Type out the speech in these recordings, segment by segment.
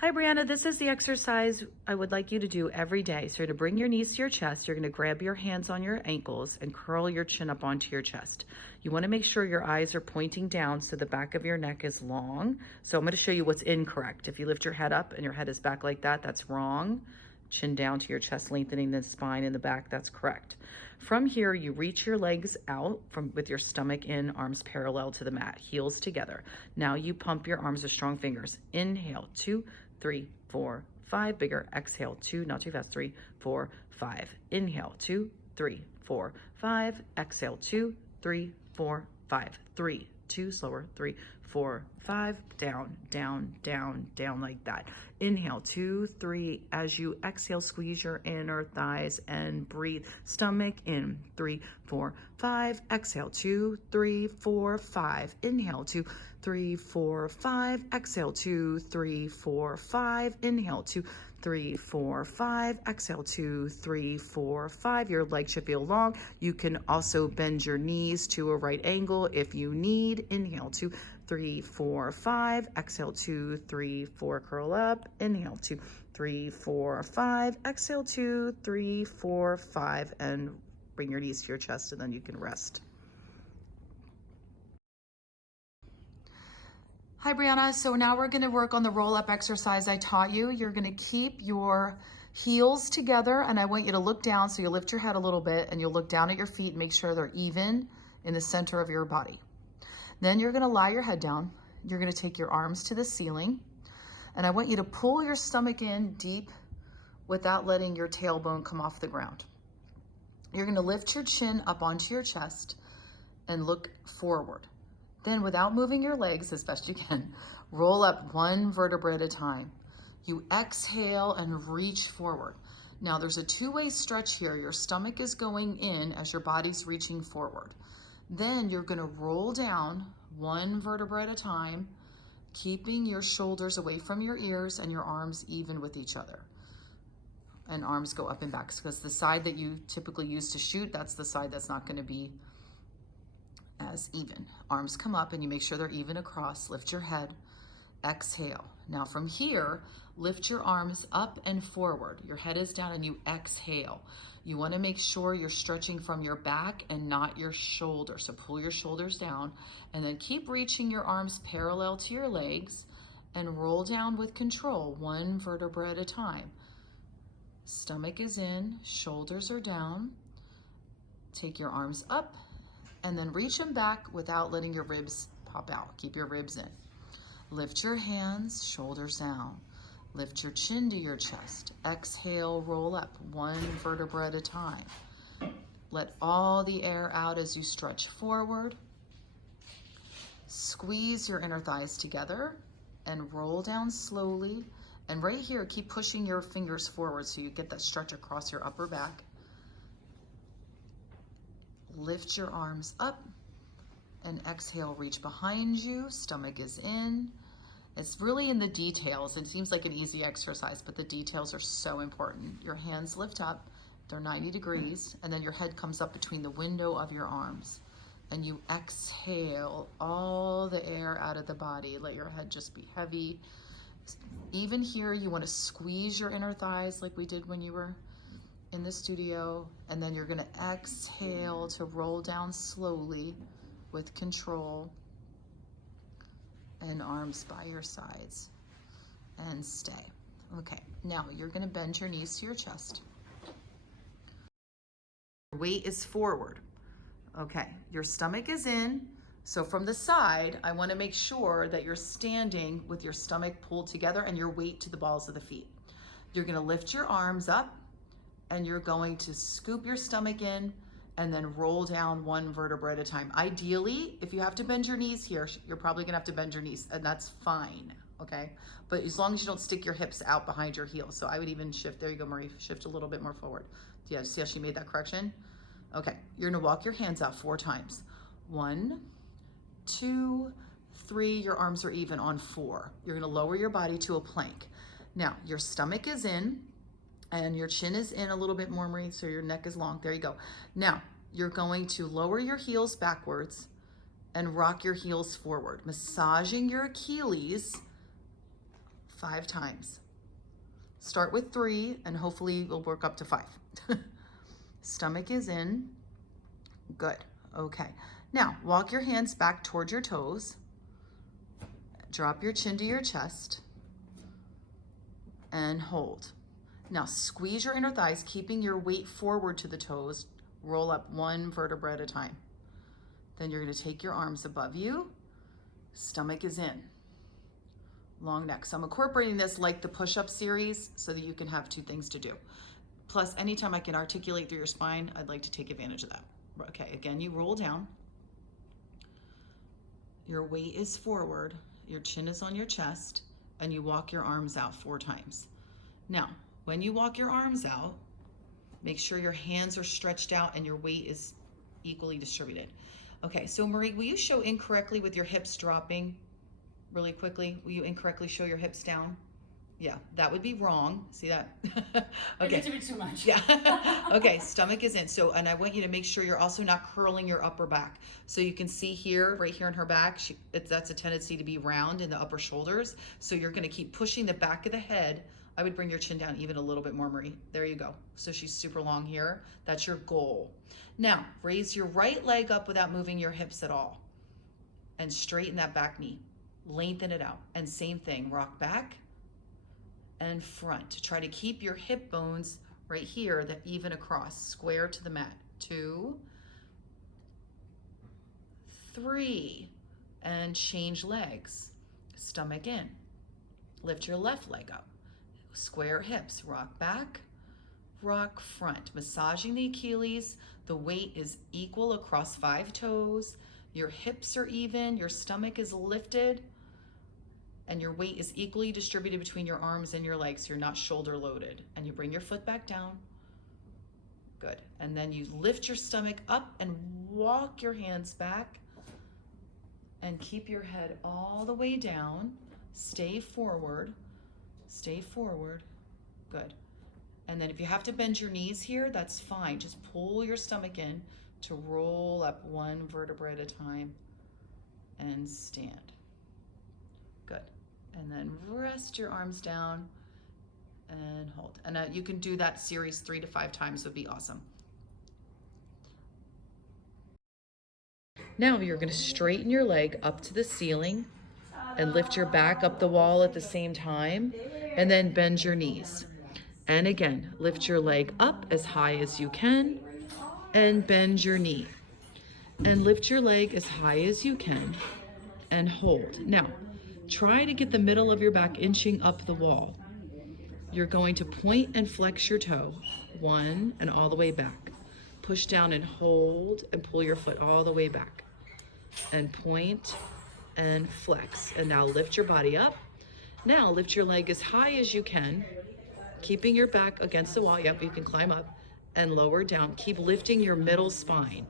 Hi, Brianna. This is the exercise I would like you to do every day. So you're going to bring your knees to your chest. You're going to grab your hands on your ankles and curl your chin up onto your chest. You want to make sure your eyes are pointing down so the back of your neck is long. So I'm going to show you what's incorrect. If you lift your head up and your head is back like that, that's wrong. Chin down to your chest, lengthening the spine in the back, that's correct. From here, you reach your legs out with your stomach in, arms parallel to the mat, heels together. Now you pump your arms with strong fingers. Inhale, 2, 3, 4, 5. Bigger. Exhale, 2, not too fast, 3, 4, 5. Inhale, 2, 3, 4, 5. Exhale, 2, 3, 4, 5. 3, 2, slower, 3, 4, 5. Down, down, down, down like that. Inhale, 2, 3. As you exhale, squeeze your inner thighs and breathe. Stomach in, 3, 4, 5. Exhale, 2, 3, 4, 5. Inhale, 2, 3, 4, 5. Exhale, 2, 3, 4, 5. Inhale, 2, 3, 4, 5. Exhale, 2, 3, 4, 5. Your legs should feel long. You can also bend your knees to a right angle if you need. Inhale, 2, 3, 4, 5. Exhale, 2, 3, 4. Curl up. Inhale, 2, 3, 4, 5. Exhale, 2, 3, 4, 5. And bring your knees to your chest, and then you can rest. Hi, Brianna. So now we're going to work on the roll-up exercise I taught you. You're going to keep your heels together, and I want you to look down. So you lift your head a little bit, and you'll look down at your feet and make sure they're even in the center of your body. Then you're going to lie your head down. You're going to take your arms to the ceiling, and I want you to pull your stomach in deep without letting your tailbone come off the ground. You're going to lift your chin up onto your chest and look forward. Then, without moving your legs as best you can, roll up one vertebra at a time. You exhale and reach forward. Now, there's a two-way stretch here. Your stomach is going in as your body's reaching forward. Then you're going to roll down one vertebra at a time, keeping your shoulders away from your ears and your arms even with each other. And arms go up and back, because the side that you typically use to shoot, that's the side that's not going to be as even. Arms come up and you make sure they're even across. Lift your head, exhale. Now from here, lift your arms up and forward. Your head is down and you exhale. You want to make sure you're stretching from your back and not your shoulders. So pull your shoulders down and then keep reaching your arms parallel to your legs and roll down with control, one vertebra at a time. Stomach is in, shoulders are down. Take your arms up and then reach them back without letting your ribs pop out. Keep your ribs in. Lift your hands, shoulders down. Lift your chin to your chest. Exhale, roll up, one vertebra at a time. Let all the air out as you stretch forward. Squeeze your inner thighs together and roll down slowly. And right here, keep pushing your fingers forward so you get that stretch across your upper back. Lift your arms up and exhale, reach behind you, stomach is in. It's really in the details. It seems like an easy exercise, but the details are so important. Your hands lift up, they're 90 degrees, and then your head comes up between the window of your arms. And you exhale all the air out of the body. Let your head just be heavy. Even here, you want to squeeze your inner thighs like we did when you were in the studio, and then you're going to exhale to roll down slowly with control, and arms by your sides, and stay. Okay, now you're going to bend your knees to your chest. Weight is forward. Okay, your stomach is in, so from the side, I want to make sure that you're standing with your stomach pulled together and your weight to the balls of the feet. You're going to lift your arms up, and you're going to scoop your stomach in and then roll down one vertebra at a time. Ideally, if you have to bend your knees here, you're probably gonna have to bend your knees, and that's fine, okay? But as long as you don't stick your hips out behind your heels. So I would even shift, there you go, Marie, shift a little bit more forward. Yeah, see how she made that correction? Okay, you're gonna walk your hands out 4 times. 1, 2, 3, your arms are even on 4. You're gonna lower your body to a plank. Now, your stomach is in, and your chin is in a little bit more, Marie, so your neck is long. There you go. Now, you're going to lower your heels backwards and rock your heels forward, massaging your Achilles 5 times. Start with 3 and hopefully we'll work up to 5. Stomach is in. Good. Okay. Now, walk your hands back towards your toes. Drop your chin to your chest and hold. Now, squeeze your inner thighs, keeping your weight forward to the toes. Roll up 1 vertebra at a time. Then you're going to take your arms above you. Stomach is in. Long neck. So I'm incorporating this like the push-up series so that you can have 2 things to do. Plus, anytime I can articulate through your spine, I'd like to take advantage of that. Okay, again, you roll down. Your weight is forward. Your chin is on your chest, and you walk your arms out 4 times. Now, when you walk your arms out, make sure your hands are stretched out and your weight is equally distributed. Okay, so Marie, will you show incorrectly with your hips dropping really quickly? Will you incorrectly show your hips down? Yeah, that would be wrong. See that? Okay. A little bit too much. Yeah. Okay, stomach is in. So, and I want you to make sure you're also not curling your upper back. So you can see here, right here in her back, that's a tendency to be round in the upper shoulders. So you're going to keep pushing the back of the head. I would bring your chin down even a little bit more, Marie. There you go. So she's super long here. That's your goal. Now, raise your right leg up without moving your hips at all. And straighten that back knee. Lengthen it out. And same thing, rock back and front. Try to keep your hip bones right here that even across, square to the mat. 2, 3, and change legs. Stomach in. Lift your left leg up. Square hips, rock back, rock front. Massaging the Achilles. The weight is equal across 5 toes. Your hips are even, your stomach is lifted, and your weight is equally distributed between your arms and your legs. So you're not shoulder loaded. And you bring your foot back down. Good. And then you lift your stomach up and walk your hands back and keep your head all the way down. Stay forward. Stay forward. Good. And then if you have to bend your knees here, that's fine. Just pull your stomach in to roll up 1 vertebra at a time and stand. Good. And then rest your arms down and hold. And you can do that series 3 to 5 times would be awesome. Now you're going to straighten your leg up to the ceiling and lift your back up the wall at the same time, and then bend your knees. And again, lift your leg up as high as you can and bend your knee. And lift your leg as high as you can and hold. Now, try to get the middle of your back inching up the wall. You're going to point and flex your toe. 1 and all the way back. Push down and hold and pull your foot all the way back. And point and flex. And now lift your body up. Now lift your leg as high as you can, keeping your back against the wall. Yep, you can climb up and lower down. Keep lifting your middle spine.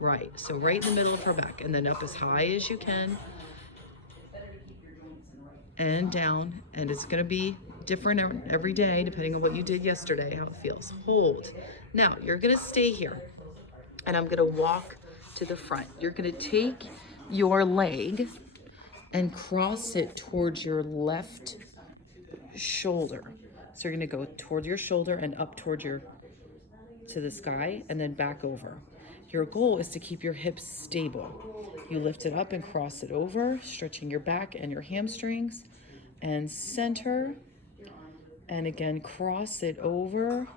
Right, so right in the middle of her back, and then up as high as you can and down. And it's going to be different every day depending on what you did yesterday, how it feels. Hold. Now you're going to stay here, and I'm going to walk to the front. You're going to take your leg and cross it towards your left shoulder. So you're going to go toward your shoulder and up toward to the sky, and then back over. Your goal is to keep your hips stable. You lift it up and cross it over, stretching your back and your hamstrings, and center. And again, cross it over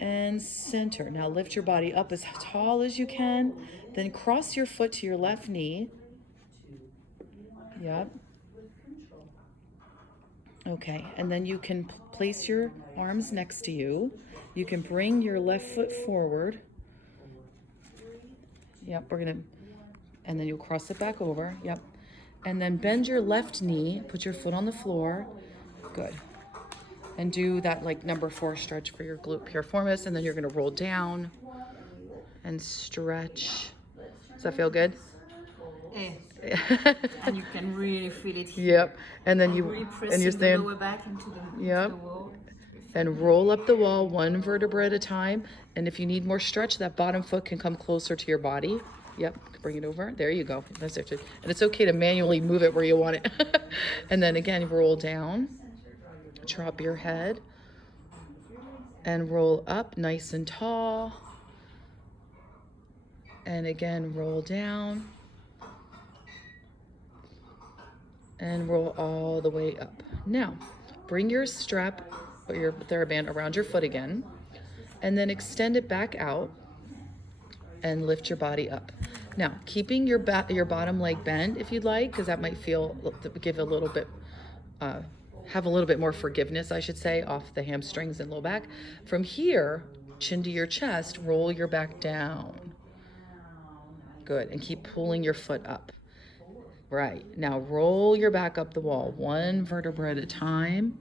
and center. Now lift your body up as tall as you can, then cross your foot to your left knee. Yep. Okay, and then you can place your arms next to you. You can bring your left foot forward. Yep, and then you'll cross it back over. Yep. And then bend your left knee, put your foot on the floor. Good. And do that like number 4 stretch for your glute piriformis, and then you're gonna roll down and stretch. Does that feel good? And you can really feel it here. Yep. And then really and you're the lower back into the wall. And roll up the wall 1 vertebra at a time. And if you need more stretch, that bottom foot can come closer to your body. Yep, bring it over. There you go. That's it. And it's okay to manually move it where you want it. And then again, roll down, drop your head, and roll up nice and tall. And again, roll down. And roll all the way up. Now, bring your strap or your TheraBand around your foot again, and then extend it back out and lift your body up. Now, keeping your bottom leg bent if you'd like, because that might give a little bit, have a little bit more forgiveness, I should say, off the hamstrings and low back. From here, chin to your chest, roll your back down. Good, and keep pulling your foot up. Right, now roll your back up the wall, one vertebra at a time,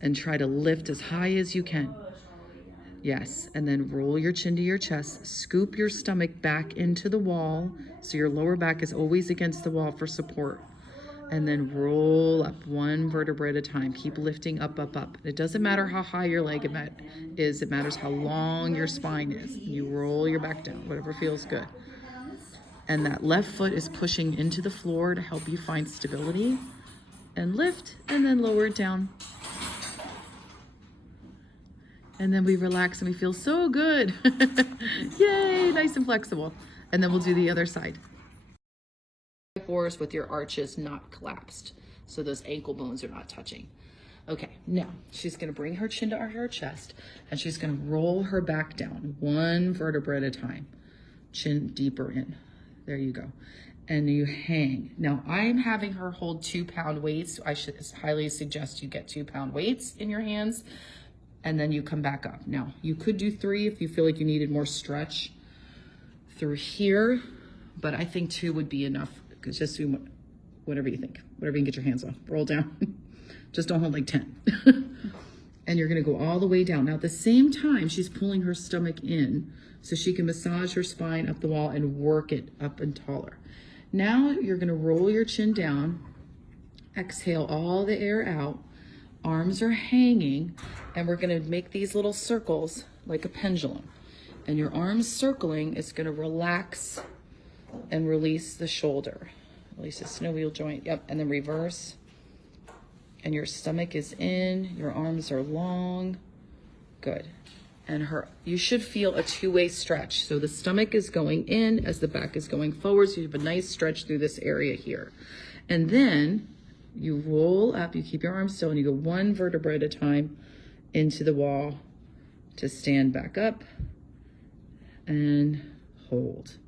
and try to lift as high as you can. Yes, and then roll your chin to your chest, scoop your stomach back into the wall, so your lower back is always against the wall for support. And then roll up one vertebra at a time. Keep lifting up, up, up. It doesn't matter how high your leg is, it matters how long your spine is. You roll your back down, whatever feels good. And that left foot is pushing into the floor to help you find stability. And lift, and then lower it down. And then we relax and we feel so good. Yay, nice and flexible. And then we'll do the other side. 4s with your arches not collapsed. So those ankle bones are not touching. Okay, now she's gonna bring her chin to her chest and she's gonna roll her back down, one vertebra at a time. Chin deeper in. There you go. And you hang. Now I'm having her hold 2-pound weights. I should highly suggest you get 2-pound weights in your hands and then you come back up. Now you could do 3 if you feel like you needed more stretch through here, but I think 2 would be enough. Because just do whatever you think, whatever you can get your hands on. Roll down. Just don't hold like 10. And you're gonna go all the way down. Now at the same time, she's pulling her stomach in so she can massage her spine up the wall and work it up and taller. Now you're gonna roll your chin down, exhale all the air out, arms are hanging, and we're gonna make these little circles like a pendulum. And your arms circling is gonna relax and release the shoulder. Release the synovial joint, yep, and then reverse. And your stomach is in, your arms are long, good. And you should feel a 2-way stretch. So the stomach is going in as the back is going forward, so you have a nice stretch through this area here. And then you roll up, you keep your arms still, and you go one vertebra at a time into the wall to stand back up and hold.